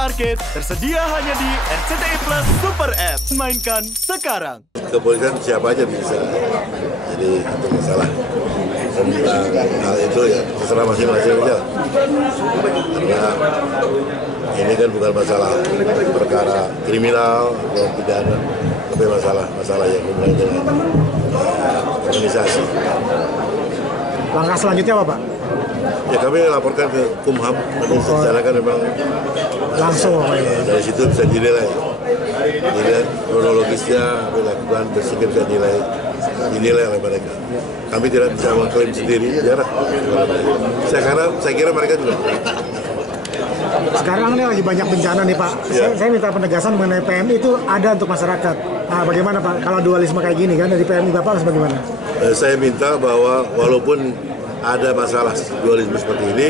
Arcade tersedia hanya di RCTI Plus Super App. Mainkan sekarang. Kepolisian siapa aja bisa. Jadi itu masalah tentang hal itu ya terserah masing-masing aja. Karena ini kan bukan masalah perkara kriminal atau pidana, tapi masalah yang hubungannya dengan organisasi. Langkah selanjutnya apa, Pak? Ya kami laporkan ke Kumham, nanti secara kan memang Langsung dari situ bisa dinilai kronologisnya, dilakukan bersikap bisa dinilai oleh mereka. Kami tidak bisa mengklaim sendiri, jarang. Saya kira mereka juga. Sekarang ini lagi banyak bencana nih, Pak. Ya. Saya minta penegasan mengenai PMI itu ada untuk masyarakat. Nah, bagaimana, Pak? Kalau dualisme kayak gini kan dari PMI Bapak harus bagaimana? Saya minta bahwa walaupun ada masalah dualisme seperti ini,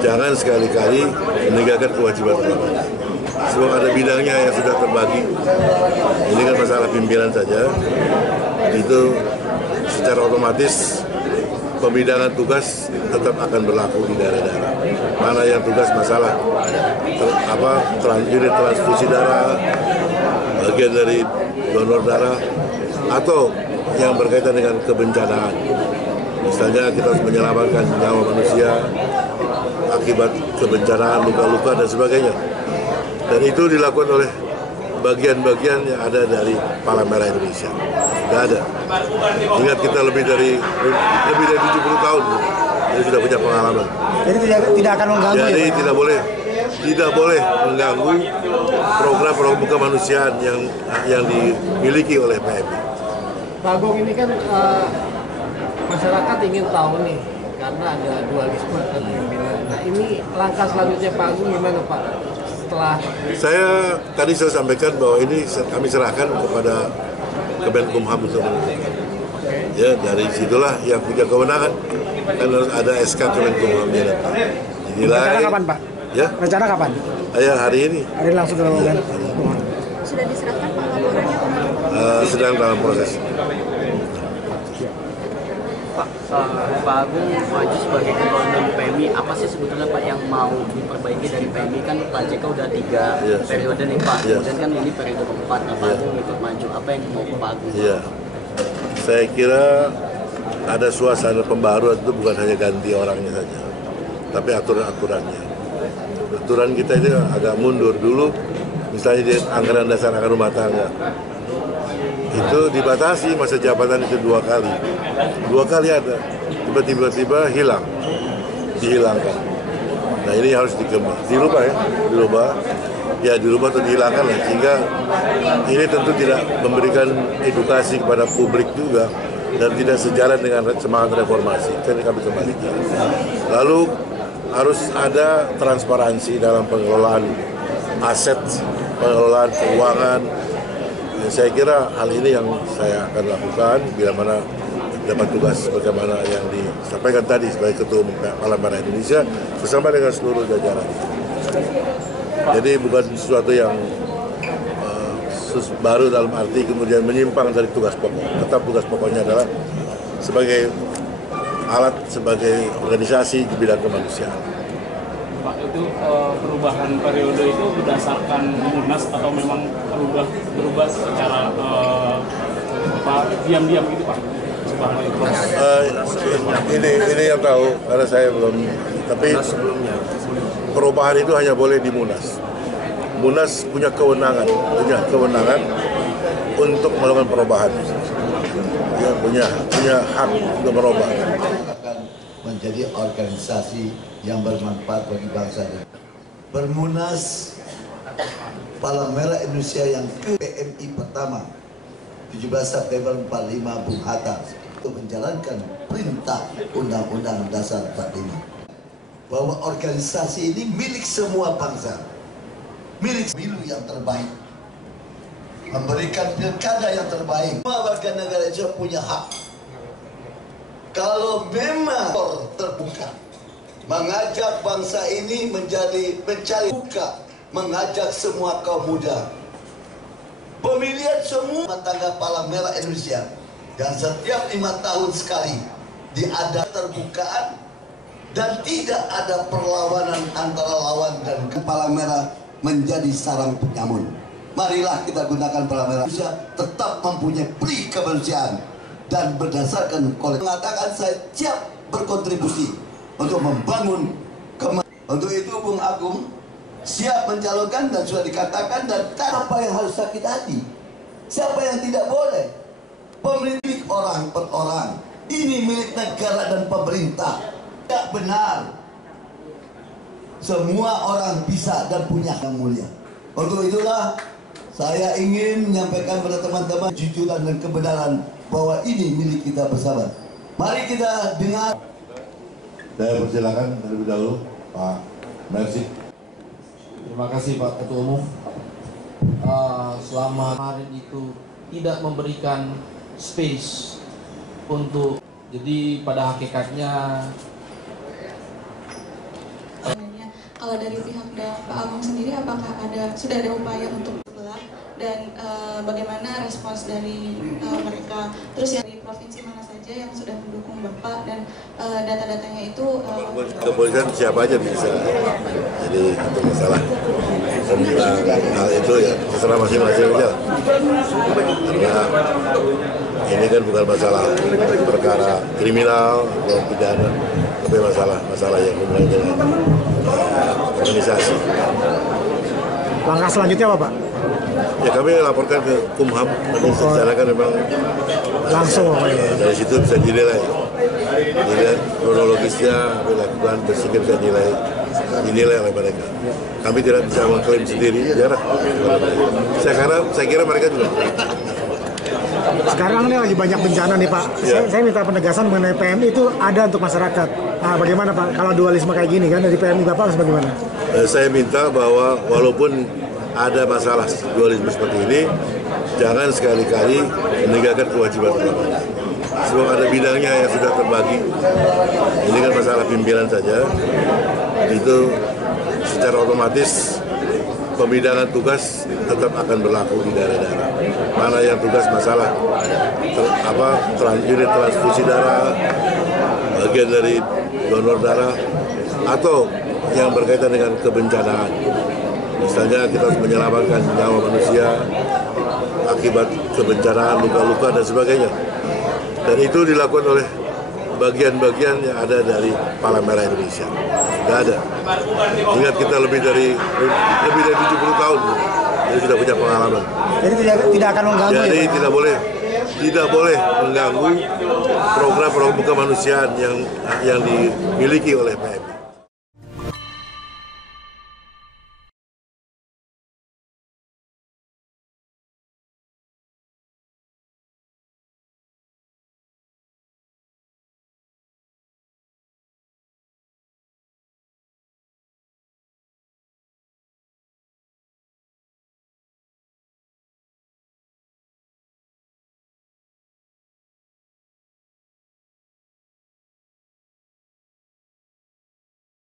jangan sekali-kali meninggalkan kewajiban utama. Sebab ada bidangnya yang sudah terbagi. Ini kan masalah pimpinan saja. Itu secara otomatis pembidangan tugas tetap akan berlaku di daerah-daerah. Mana yang tugas masalah unit transfusi darah, bagian dari donor darah, atau yang berkaitan dengan kebencanaan. Misalnya kita harus menyelamatkan nyawa manusia akibat kebencanaan, luka-luka dan sebagainya. Dan itu dilakukan oleh bagian-bagian yang ada dari Palang Merah Indonesia. Tidak ada. Ingat kita lebih dari 70 tahun, jadi sudah punya pengalaman. Jadi tidak akan mengganggu. Jadi ya, tidak boleh mengganggu program-program kemanusiaan yang dimiliki oleh PMI. Pak Agung, ini kan masyarakat ingin tahu nih, karena ada dualisme kepemimpinan. Nah, ini langkah selanjutnya Pak Agung gimana, Pak? Setelah Tadi saya sampaikan bahwa ini kami serahkan kepada Kemenkumham untuk menentukan. Ya, dari situlah yang punya kewenangan. Kan harus ada SK Kemenkumham ya. Rencana kapan, Pak? Ya? Rencana kapan? Hari ini. Hari ini langsung dilakukan. Sudah diserahkan Pak laporannya? Sedang dalam proses. Pak Agung maju sebagai ketua umum PMI, apa sih sebetulnya Pak yang mau diperbaiki dari PMI? Kan Pak JK udah 3 periode nih Pak, kemudian kan ini periode keempat, Pak Agung ikut maju, apa yang mau Pak Agung? Iya, saya kira ada suasana pembaruan itu bukan hanya ganti orangnya saja, tapi aturan-aturannya. Aturan kita ini agak mundur dulu, misalnya di anggaran dasar anggaran rumah tangga. Itu dibatasi masa jabatan itu 2 kali. 2 kali ada, tiba-tiba dihilangkan. Nah ini harus dirubah atau dihilangkan lah, sehingga ini tentu tidak memberikan edukasi kepada publik juga dan tidak sejalan dengan semangat reformasi. Ini kami kembalikan. Lalu harus ada transparansi dalam pengelolaan aset, pengelolaan keuangan. Saya kira hal ini yang saya akan lakukan bila mana dapat tugas bagaimana yang disampaikan tadi sebagai Ketua Umum Palang Merah Indonesia bersama dengan seluruh jajaran. Jadi bukan sesuatu yang baru dalam arti kemudian menyimpang dari tugas pokok. Tetap tugas pokoknya adalah sebagai alat, sebagai organisasi di bidang kemanusiaan. Pak, itu perubahan periode itu berdasarkan munas atau memang berubah secara diam-diam gitu Pak? Ini yang tahu karena saya belum. Tapi perubahan itu hanya boleh di munas. Munas punya kewenangan untuk melakukan perubahan. Dia punya hak untuk merubah. Menjadi organisasi yang bermanfaat bagi bangsa ini. Bermunas Palang Merah Indonesia yang ke PMI pertama 17 September 45 Bung Hatta untuk menjalankan perintah Undang-Undang Dasar 45 bahwa organisasi ini milik semua bangsa, milik pemilu yang terbaik, memberikan pilkada yang terbaik. Semua warga negara Indonesia punya hak. Kalau memang terbuka, mengajak bangsa ini menjadi mencari buka, mengajak semua kaum muda, pemilihan semua tangga Palang Merah Indonesia, dan setiap 5 tahun sekali diada terbukaan dan tidak ada perlawanan antara lawan dan Palang Merah menjadi sarang penyamun. Marilah kita gunakan Palang Merah Indonesia tetap mempunyai pri kemanusiaan dan berdasarkan mengatakan saya siap berkontribusi untuk membangun untuk itu Bung Agung siap mencalonkan dan sudah dikatakan, dan apa yang harus sakit hati, siapa yang tidak boleh. Pemilik orang per orang, ini milik negara dan pemerintah. Tidak benar. Semua orang bisa dan punya yang mulia. Untuk itulah saya ingin menyampaikan pada teman-teman jujuran dan kebenaran bahwa ini milik kita bersama. Mari kita dengar. Saya persilakan terlebih dahulu Pak Mercy. Terima kasih Pak Ketua Umum. Selama kemarin itu tidak memberikan space untuk, jadi pada hakikatnya kalau dari pihak Pak Agung sendiri apakah sudah ada upaya untuk belah dan bagaimana respons dari mereka, terus yang di provinsi mana saja yang sudah mendukung Bapak dan data-datanya itu kepolisian siapa aja bisa, jadi itu masalah tentang hal itu ya terserah masing-masing aja, karena ini kan bukan masalah perkara kriminal atau pidana, tapi masalah yang hubungan dengan organisasi. Langkah selanjutnya apa Pak? Ya kami laporkan ke Kumham, nanti secara kan memang Langsung Pak ya. dari situ bisa dinilai kronologisnya, dilakukan bersikap bisa dinilai oleh mereka. Kami tidak bisa mengklaim sendiri, jarang. Saya kira mereka juga. Sekarang ini lagi banyak bencana nih Pak. Ya. Saya minta penegasan mengenai PMI itu ada untuk masyarakat. Nah, bagaimana Pak kalau dualisme kayak gini kan dari PMI Bapak harus bagaimana? Saya minta bahwa walaupun ada masalah dualisme seperti ini, jangan sekali-kali meninggalkan kewajiban utama. Sebab ada bidangnya yang sudah terbagi. Ini kan masalah pimpinan saja. Itu secara otomatis pemidangan tugas tetap akan berlaku di daerah-daerah. Mana yang tugas masalah unit transfusi darah, bagian dari donor darah, atau yang berkaitan dengan kebencanaan. Misalnya kita harus menyelamatkan nyawa manusia akibat kebencanaan, luka-luka dan sebagainya. Dan itu dilakukan oleh bagian-bagian yang ada dari Palang Merah Indonesia. Tidak ada. Ingat kita lebih dari 70 tahun, jadi sudah punya pengalaman. Jadi tidak akan mengganggu. Jadi ya, tidak boleh mengganggu program-program kemanusiaan yang dimiliki oleh PMI.